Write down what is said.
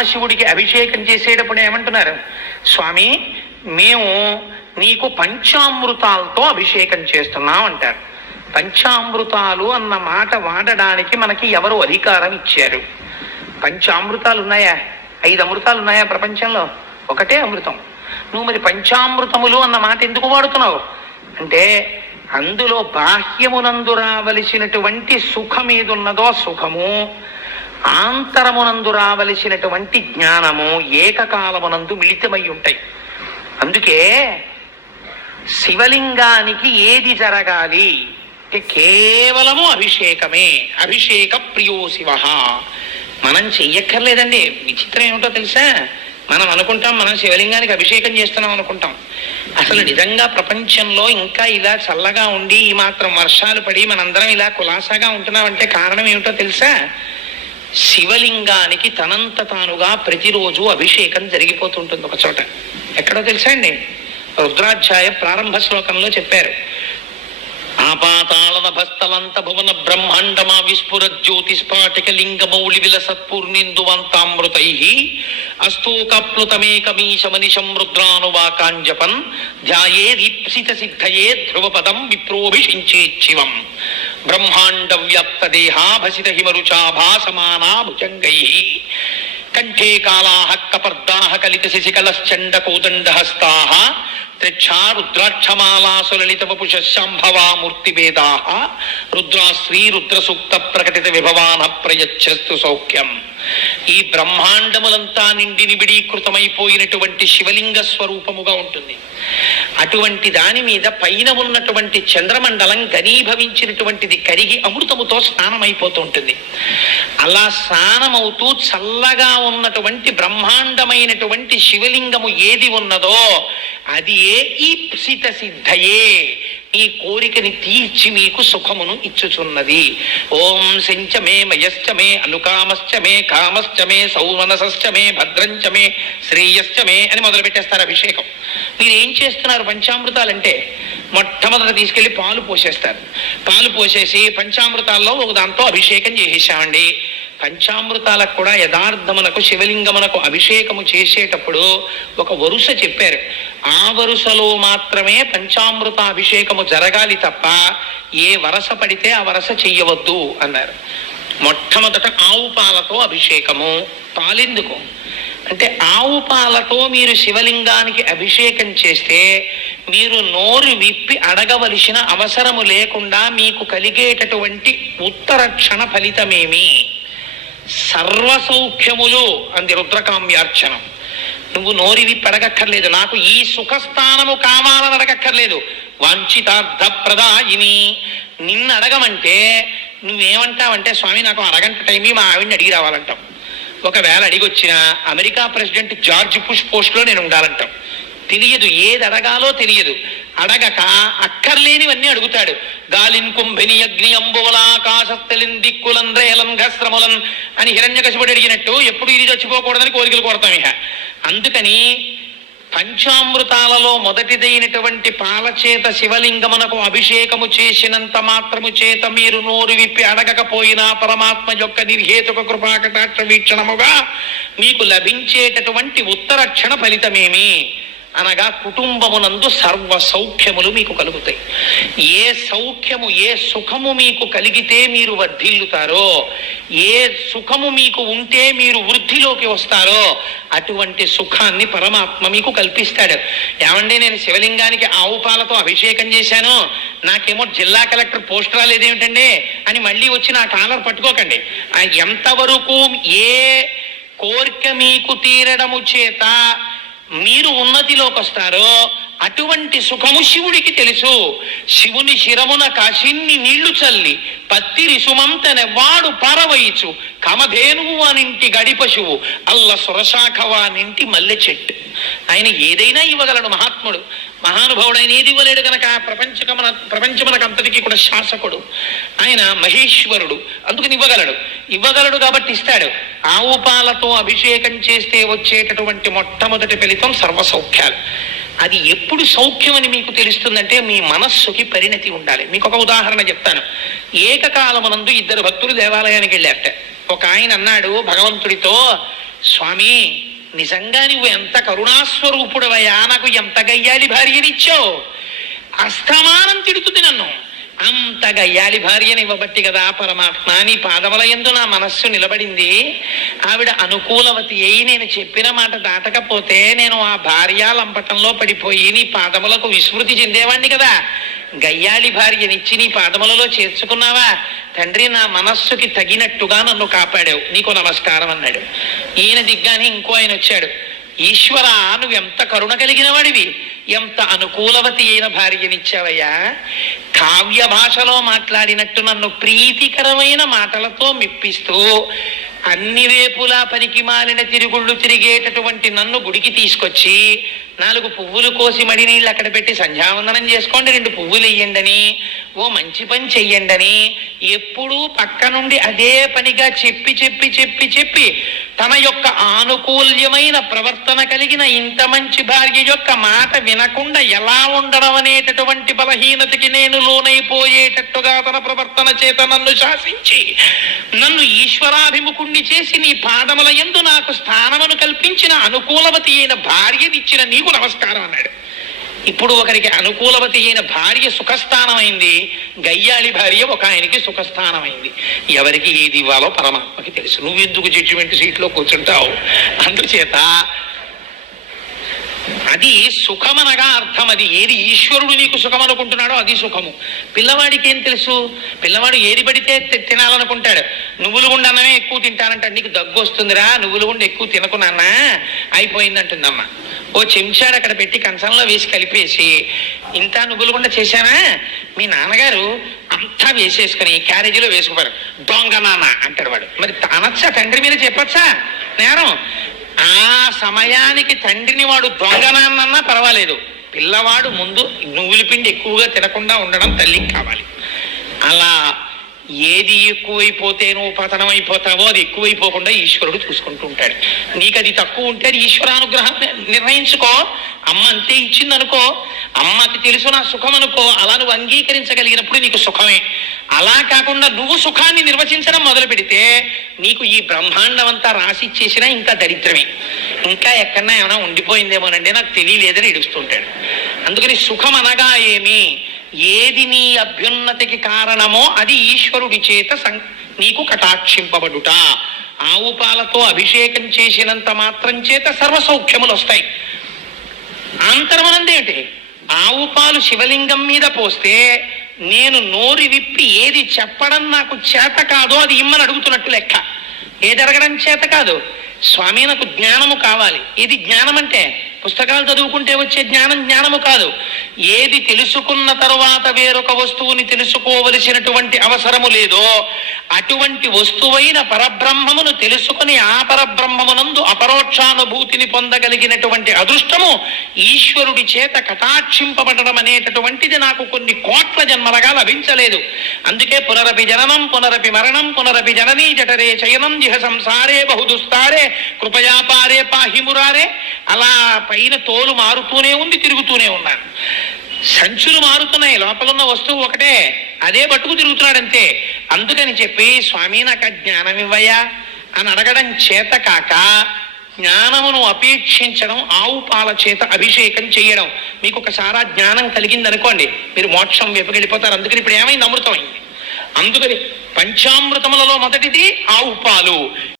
పరమశివుడికి అభిషేకం చేసేటప్పుడు ఏమంటున్నారు? స్వామి మేము నీకు పంచామృతాలతో అభిషేకం చేస్తున్నాం అంటారు. పంచామృతాలు అన్న మాట వాడడానికి మనకి ఎవరు అధికారం ఇచ్చారు? పంచామృతాలు ఉన్నాయా? ఐదు అమృతాలు ఉన్నాయా ప్రపంచంలో? ఒకటే అమృతం. నువ్వు మరి పంచామృతములు అన్న మాట ఎందుకు వాడుతున్నావు? అంటే అందులో బాహ్యమునందు రావలసినటువంటి సుఖం ఏదున్నదో సుఖము ఆంతరమునందు రావలసినటువంటి జ్ఞానము ఏకకాలమునందు మిళితమై ఉంటాయి. అందుకే శివలింగానికి ఏది జరగాలి? కేవలము అభిషేకమే. అభిషేక ప్రియో శివ. మనం చెయ్యక్కర్లేదండి. విచిత్రం ఏమిటో తెలుసా? మనం అనుకుంటాం మనం శివలింగానికి అభిషేకం చేస్తున్నాం అనుకుంటాం. అసలు నిజంగా ప్రపంచంలో ఇంకా ఇలా చల్లగా ఉండి ఈ మాత్రం వర్షాలు పడి మనందరం ఇలా కులాసాగా ఉంటున్నామంటే కారణం ఏమిటో తెలుసా? శివలింగానికి తనంత తానుగా ప్రతిరోజు అభిషేకం జరిగిపోతుంటుంది ఒక చోట. ఎక్కడో తెలుసా అండి? రుద్రాధ్యాయ ప్రారంభ శ్లోకంలో చెప్పారు. ఆపాతాళనభస్తలంత భువన బ్రహ్మాండమా విస్ఫుర జ్యోతిస్ఫాటిక లింగమౌళి విలసత్పూర్ణిందువంతామృతై అస్తూకప్లుతమేకమీశమనిశం రుద్రానువాకాంజపన్ ధ్యాయే దీప్సిత సిద్ధయే ధ్రువపదం విప్రోభిషించేచ్చివం బ్రహ్మాండ వ్యాప్త దేహాభసిత హిమరుచాభాసమానా భుజంగై కంఠే కాళాః కపర్దాః కలిత శశికలశ్చండ కోదండహస్తాః త్రిక్షా రుద్రాక్షమాలాసులలిత వపుష శాంభవా రుద్రాశ్రీ రుద్రసూక్త ప్రకటిత విభవాన ప్రయచ్చస్తు సౌఖ్యం. ఈ బ్రహ్మాండములంతా నిండి నిబిడీకృతమైపోయినటువంటి శివలింగ స్వరూపముగా ఉంటుంది. అటువంటి దాని మీద పైన ఉన్నటువంటి చంద్రమండలం ఘనీభవించినటువంటిది కరిగి అమృతముతో స్నానమైపోతూ ఉంటుంది అలా స్నానమవుతూ చల్లగా ఉన్నటువంటి బ్రహ్మాండమైనటువంటి శివలింగము ఏది ఉన్నదో అది ఏ ఈప్సిత సిద్ధయే? ఈ కోరికని తీర్చి మీకు సుఖమును ఇచ్చుచున్నది. ఓం శంచ మే మయశ్చ మే అనుకామశ్చ మే కామశ్చ మే సౌమనసశ్చ మే భద్రంచ మే శ్రేయశ్చ మే అని మొదలు పెట్టేస్తారు అభిషేకం. మీరు ఏం చేస్తున్నారు పంచామృతాలంటే? మొట్టమొదట తీసుకెళ్ళి పాలు పోసేస్తారు. పాలు పోసేసి పంచామృతాల్లో ఒక దాంతో అభిషేకం చేసేసామండి పంచామృతాలకు కూడా యథార్థమునకు శివలింగమునకు అభిషేకము చేసేటప్పుడు ఒక వరుస చెప్పారు. ఆ వరుసలో మాత్రమే పంచామృత అభిషేకము జరగాలి తప్ప ఏ వరస పడితే ఆ వరస చెయ్యవద్దు అన్నారు. మొట్టమొదట ఆవు పాలతో అభిషేకము పాలెందుకు? అంటే ఆవు పాలతో మీరు శివలింగానికి అభిషేకం చేస్తే మీరు నోరు విప్పి అడగవలసిన అవసరము లేకుండా మీకు కలిగేటటువంటి ఉత్తరక్షణ ఫలితమేమి? సర్వ సౌఖ్యములు అంది రుద్రకామ్యార్చనం. నువ్వు నోరివి పడగక్కర్లేదు నాకు ఈ సుఖస్థానము కావాలని అడగక్కర్లేదు. వాంఛితార్థ ప్రదాయిని నిన్ను అడగమంటే నువ్వేమంటావంటే స్వామి నాకు అరగంట టైం మా ఆవిడని అడిగి రావాలంటాం. ఒకవేళ అడిగి వచ్చిన అమెరికా ప్రెసిడెంట్ జార్జ్ పుష్ పోస్ట్లో నేను ఉండాలంటాం. తెలియదు ఏది అడగాలో తెలియదు. అడగక అక్కర్లేనివన్నీ అడుగుతాడు. గాలిన్ కుంభిని అగ్ని అంబువలాకాశస్థలిన్ దిక్కులంద్రేలం రేలన్ ఘస్రములన్ అని హిరణ్యకశిపుడు అడిగినట్టు ఎప్పుడు ఇది చచ్చిపోకూడదని కోరికలు కోరతాం ఇక అందుకని పంచామృతాలలో మొదటిదైనటువంటి పాలచేత శివలింగమునకు అభిషేకము చేసినంత మాత్రము చేత మీరు నోరు విప్పి అడగకపోయినా పరమాత్మ యొక్క నిర్హేతుక కృపాకటాక్ష వీక్షణముగా మీకు లభించేటటువంటి ఉత్తరక్షణ ఫలితమేమి? అనగా కుటుంబమునందు సర్వ సౌఖ్యములు మీకు కలుగుతాయి. ఏ సౌఖ్యము ఏ సుఖము మీకు కలిగితే మీరు వర్ధిల్లుతారో ఏ సుఖము మీకు ఉంటే మీరు వృద్ధిలోకి వస్తారో అటువంటి సుఖాన్ని పరమాత్మ మీకు కల్పిస్తాడు. ఏమండి నేను శివలింగానికి ఆవు పాలతో అభిషేకం చేశాను. నాకేమో జిల్లా కలెక్టర్ పోస్ట్ రాలేదేమిటండి అని మళ్ళీ వచ్చి నా కాలర్ పట్టుకోకండి. ఎంతవరకు ఏ కోరిక మీకు తీరడము చేత మీరు ఉన్నతిలోకి వస్తారో అటువంటి సుఖము శివుడికి తెలుసు. శివుని శిరమున కాశిన్ని నీళ్ళు చల్లి పత్తిరి సుమంతన వాడు పారవయిచు. కమధేనువు అనింటి గడి పశువు అల్ల సురశాఖ వానింటి మల్లె చెట్టు ఆయన ఏదైనా ఇవ్వగలడు మహాత్ముడు. మహానుభావుడైన ఏది ఇవ్వలేడు కనుక ప్రపంచకమన ప్రపంచమనకు అంతటికీ కూడా శాసకుడు. ఆయన మహేశ్వరుడు. అందుకని ఇవ్వగలడు. ఇవ్వగలడు కాబట్టి ఇస్తాడు. ఆవు పాలతో అభిషేకం చేస్తే వచ్చేటటువంటి మొట్టమొదటి ఫలితం సర్వ సౌఖ్యాలు అది ఎప్పుడు సౌఖ్యం అని మీకు తెలుస్తుందంటే మీ మనస్సుకి పరిణతి ఉండాలి. మీకు ఒక ఉదాహరణ చెప్తాను. ఏకకాలమునందు ఇద్దరు భక్తులు దేవాలయానికి వెళ్ళారట. ఒక ఆయన అన్నాడు భగవంతుడితో స్వామి నిజంగా నువ్వు ఎంత కరుణాస్వరూపుడవయ్యా నాకు ఎంత గయ్యాలి భార్యనిచ్చావు? అస్తమానం తిడుతుంది నన్ను. అంత గయ్యాలి భార్యని ఇవ్వబట్టి కదా పరమాత్మ నీ పాదముల ఎందు నా మనస్సు నిలబడింది. ఆవిడ అనుకూలవతి అయి నేను చెప్పిన మాట దాటకపోతే నేను ఆ భార్య లంపటంలో పడిపోయి నీ పాదములకు విస్మృతి చెందేవాణ్ణి కదా. గయ్యాళి భార్యనిచ్చి నీ పాదములలో చేర్చుకున్నావా? తండ్రి నా మనస్సుకి తగినట్టుగా నన్ను కాపాడావు. నీకు నమస్కారం అన్నాడు. ఈయన దిగ్గానే ఇంకో ఆయన వచ్చాడు. ఈశ్వర నువ్వు ఎంత కరుణ కలిగిన వాడివి. ఎంత అనుకూలవతి అయిన భార్యనిచ్చావయ్యా కావ్య భాషలో మాట్లాడినట్టు నన్ను ప్రీతికరమైన మాటలతో మెప్పిస్తూ అన్ని వేపులా పనికి మాలిన తిరుగుళ్ళు తిరిగేటటువంటి నన్ను గుడికి తీసుకొచ్చి నాలుగు పువ్వులు కోసి మడి నీళ్ళు అక్కడ పెట్టి సంధ్యావందనం చేసుకోండి రెండు పువ్వులు వెయ్యండని ఓ మంచి పని చెయ్యండని ఎప్పుడూ పక్క నుండి అదే పనిగా చెప్పి చెప్పి చెప్పి చెప్పి తన యొక్క ఆనుకూల్యమైన ప్రవర్తన కలిగిన ఇంత మంచి భార్య యొక్క మాట వినకుండా ఎలా ఉండడం అనేటటువంటి బలహీనతకి నేను లోనైపోయేటట్టుగా తన ప్రవర్తన చేత నన్ను శాసించి నన్ను ఈశ్వరాభిముఖుణ్ణి చేసి నీ పాదముల ఎందు నాకు స్థానమును కల్పించిన అనుకూలవతి అయిన భార్యనిచ్చిన నీకు నమస్కారం అన్నాడు. ఇప్పుడు ఒకరికి అనుకూలవతి అయిన భార్య సుఖస్థానమైంది గయ్యాళి భార్య ఒక ఆయనకి సుఖస్థానమైంది. ఎవరికి ఏది ఇవ్వాలో పరమాత్మకి తెలుసు. నువ్వు ఎందుకు జడ్జిమెంట్ సీట్లో కూర్చుంటావు? అందుచేత అది సుఖమనగా అర్థం అది ఏది ఈశ్వరుడు నీకు సుఖం అనుకుంటున్నాడో అది సుఖము. పిల్లవాడికి ఏం తెలుసు? పిల్లవాడు ఏది పడితే తి- తినాలనుకుంటాడు. నువ్వులు గుండా అన్నమే ఎక్కువ తింటానంటాడు నీకు దగ్గు వస్తుందిరా నువ్వులు గుండా ఎక్కువ తినకున్నానా అయిపోయిందంటుందమ్మ. ఓ చెంచాడు అక్కడ పెట్టి కంచంలో వేసి కలిపేసి ఇంత నువ్వులు గుండా చేశానా మీ నాన్నగారు అంతా వేసేసుకుని క్యారేజీలో వేసుకుపోయారు. దొంగ నాన్న అంటాడు వాడు. మరి అనొచ్చా తండ్రి మీద చెప్పచ్చా? నేరం. ఆ సమయానికి తండ్రిని వాడు దొంగనాన్నన్నా పర్వాలేదు. పిల్లవాడు ముందు నువ్వుల పిండి ఎక్కువగా తినకుండా ఉండడం తల్లికి కావాలి. అలా ఏది ఎక్కువైపోతే నువ్వు పతనం అయిపోతావో అది ఎక్కువైపోకుండా ఈశ్వరుడు చూసుకుంటూ ఉంటాడు. నీకు అది తక్కువ ఉంటే అది ఈశ్వరానుగ్రహం నిర్ణయించుకో. అమ్మ అంతే ఇచ్చింది అనుకో అమ్మకి తెలుసు నా సుఖం అనుకో అలా నువ్వు అంగీకరించగలిగినప్పుడు నీకు సుఖమే. అలా కాకుండా నువ్వు సుఖాన్ని నిర్వచించడం మొదలు పెడితే నీకు ఈ బ్రహ్మాండం అంతా రాసి ఇచ్చేసినా ఇంకా దరిద్రమే. ఇంకా ఎక్కడన్నా ఏమైనా ఉండిపోయిందేమోనండి నాకు తెలియలేదని ఇడుస్తుంటాడు అందుకని సుఖం అనగా ఏమి? ఏది నీ అభ్యున్నతికి కారణమో అది ఈశ్వరుడి చేత సం- నీకు కటాక్షింపబడుట. ఆవు పాలతో అభిషేకం చేసినంత మాత్రం చేత సర్వసౌఖ్యములు వస్తాయి అంతర్మనందేంటి ఆవు పాలు శివలింగం మీద పోస్తే నేను నోరు విప్పి ఏది చెప్పడం నాకు చేత కాదో అది ఇమ్మని అడుగుతున్నట్టు లెక్క. ఏది అడగడం చేత కాదు. స్వామి నాకు జ్ఞానము కావాలి. ఇది జ్ఞానం అంటే పుస్తకాలు చదువుకుంటే వచ్చే జ్ఞానం జ్ఞానము కాదు. ఏది తెలుసుకున్న తరువాత వేరొక వస్తువుని తెలుసుకోవలసినటువంటి అవసరము లేదో అటువంటి వస్తువైన పరబ్రహ్మమును తెలుసుకుని ఆ పరబ్రహ్మమునందు అపరోక్షానుభూతిని పొందగలిగినటువంటి అదృష్టము ఈశ్వరుడి చేత కటాక్షింపబడడం అనేటటువంటిది నాకు కొన్ని కోట్ల జన్మలుగా లభించలేదు. అందుకే పునరపి జననం పునరపి మరణం పునరపి జననీ జఠరే చయనం జిహ సంసారే బహుదుస్తారే కృపయాపారే పాహిమురారే. అలా పైన తోలు మారుతూనే ఉంది తిరుగుతూనే ఉన్నాను సంచులు మారుతున్నాయి లోపల ఉన్న వస్తువు ఒకటే అదే పట్టుకు తిరుగుతున్నాడు అంతే అందుకని చెప్పి స్వామి నాకు జ్ఞానం ఇవ్వయా అని అడగడం చేత కాక జ్ఞానమును అపేక్షించడం ఆవు పాల చేత అభిషేకం చేయడం. మీకు ఒకసారి జ్ఞానం కలిగింది అనుకోండి మీరు మోక్షం వైపుకి వెళ్ళిపోతారు. అందుకని ఇప్పుడు ఏమైంది? అమృతం అయింది అందుకని పంచామృతములలో మొదటిది ఆవు పాలు.